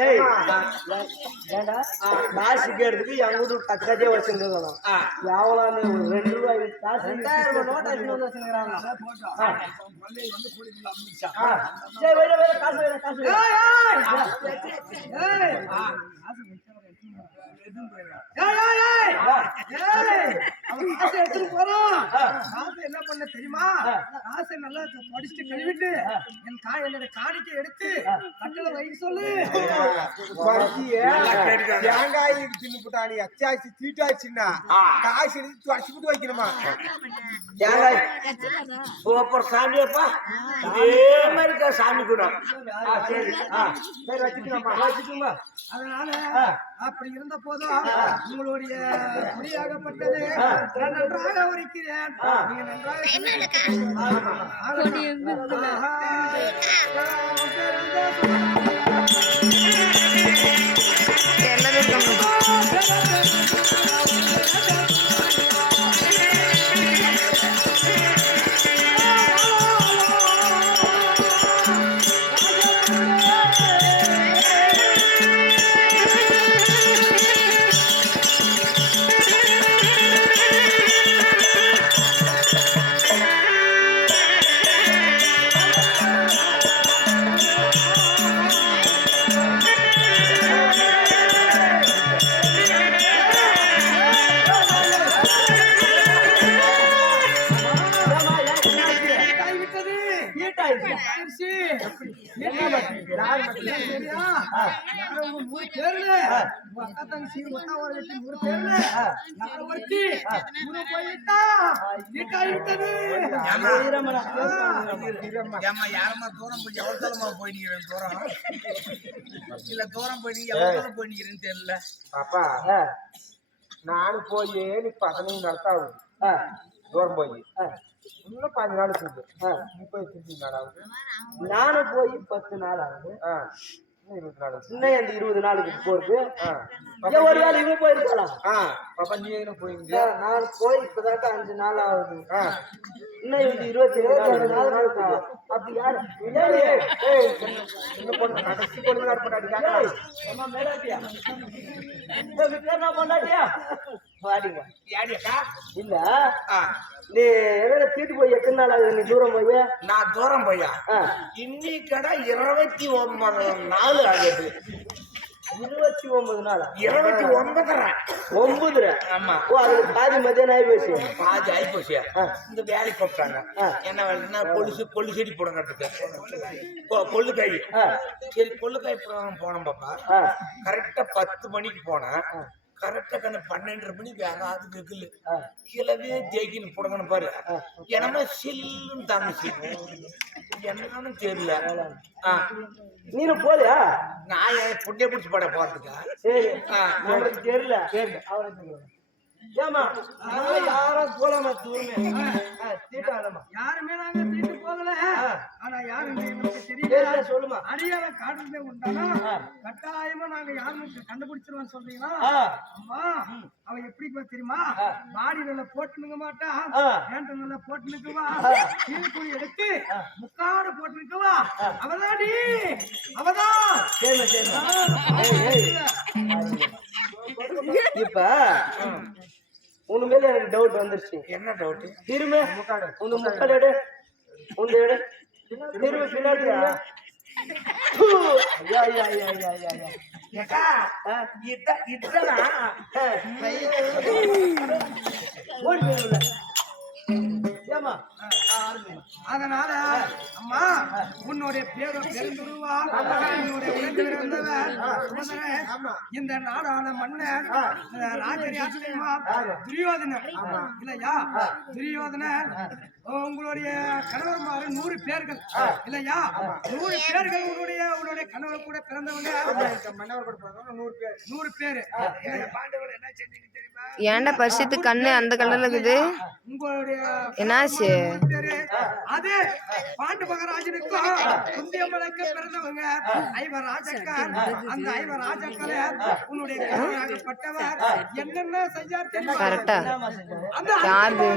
ஏண்டா காசு கேட்றதுக்கு என் கூட கச்சே வச்சுருந்தோம் எவ்வளோ 2 ரூபாய் காசு 2000 நோட் வந்து வச்சுருக்கிறாங்க என்ன பண்ண தெரியுமா? காசை நல்லா படிச்சுட்டு கழுவிட்டு என்னோட காணிக்கை எடுத்து கட்டளை வைக்க சொல்லு. தேங்காய் தின்னுட்டாடி அச்சாச்சு தீட்டாச்சுன்னா காசு எடுத்து துவச்சிட்டு வைக்கணுமா? தேங்காய் சூப்பர் சாமியப்பா, இதே மாதிரி சாமி கூட வச்சுக்கோங்க. அதனால அப்படி இருந்த போதும் உங்களுடைய குடியாகப்பட்டது நன்றாக உரிக்கிறேன். நீங்க யாரமா தூரம் போய் எவ்வளவு போயிக்கிறேன் தூரம் இல்ல தூரம் போய் எவ்வளவு போயிக்கிறேன்னு தெரியல. பாப்பா நானும் போய் நீ 15 நாள் தூரம் போய் இன்னும் 5 நாள் செஞ்சு நீ போய் 15 நாள் ஆகுது. நானும் போய் 10 நாள் ஆகுது. 20 நாள் இன்னும் அந்த 20 நாளுக்கு போறது ஒரு வேலை இவங்க போயிருக்கலாம். பாப்பா நீ என்ன போயிருங்க? நான் போய் இப்பதாக்க 5 நாள் ஆகுது. இன்னும் இவங்க 27 நாள் அப்படி யாரு கடைசி பொண்ணு பொண்டாட்டியா இல்ல நீ எதனா தீட்டு போய் எத்தனை நாள் ஆகுது? நீ தூரம் போய்? நான் தூரம் போயா இன்னைக்கு கடை 29 நாள் ஆகுது. 29 நாள் 29 ஆமா. ஓ அதுக்கு பாதி மத்தியானம் ஆகி போச்சு. பாதி ஆகி போச்சு. இந்த வேலைக்கு கூப்பிட்டாங்க. என்ன வேலைன்னா கொள்ளு செடி போடுங்கிறதுக்கு கொள்ளுக்காய். சரி கொள்ளுக்காய் போனோம் பாப்பா. கரெக்டா 10 மணிக்கு போனேன். கரெக்டா 12:30 மணிக்கு யாராவது வெகுல கீழவே தேக்கின்னு போடுங்கன்னு பாரு. என்னமா சில்லுன்னு தாமிச்சு என்னன்னு தெரியல. நீனும் போலியா? நான் புண்ணிய பிடிச்சி பட போறதுக்கா? சரி தெரியல. ஏமா யாரும் போலாமா தூரமே தீட்டாதமா? யாருமே நாங்க தீட்டு போகல. ஆனா யாருமே எனக்கு தெரியல. சொல்லுமா அடியாரம் காட்டுறதே உண்டானா கட்டாயமா நாங்க யாருன்னு கண்டுபிடிச்சிருவோம் சொல்றீங்களா? அம்மா அவன் எப்படி தெரியுமா? பாடி நல்லா போட்டுனுங்க மாட்டா, பேண்ட் நல்லா போட்டுனுக்குவா, கீழ்குழி எடுத்து முக்காடு போட்டுனுக்குவா. அவதாடி அவதான். இப்ப உன் மேல எனக்கு டவுட் வந்துருச்சு. என்ன டவுட்? திரும்ப உன் முக்காடு எடு, உன் எடு, திரும்ப பின்னாடி அதனால அம்மா உன்னுடைய பேரை பெருந்துருவா இந்த நாடான மன்னர் ராஜரியாமா துரியோதனர் இல்லையா? துரியோதனர் உங்களுடைய கணவர்மாரு 100 பேர்கள் இல்லையா? 100 பேர்கள் உன்னுடைய கணவர் கூட பிறந்தவங்க. மன்னவர் கூட பிறந்தவங்க 100 பேர். பாண்டவர்கள் என்ன செஞ்சீங்க தெரியுமா? ஏன்டா பரிசுத்து கண்ணு அந்த கலர்ல இருக்குது? உங்களுடைய என்னாச்சு? அது பாண்டு மகாராஜனுக்கும் குந்தியம்மனுக்கு பிறந்தவங்க 5 ராஜாக்கள். அந்த 5 ராஜாக்களை உன்னுடைய கணவராகப்பட்டவர் என்னென்ன செஞ்சார் தெரியுமா? கரெக்டா அந்த யாரு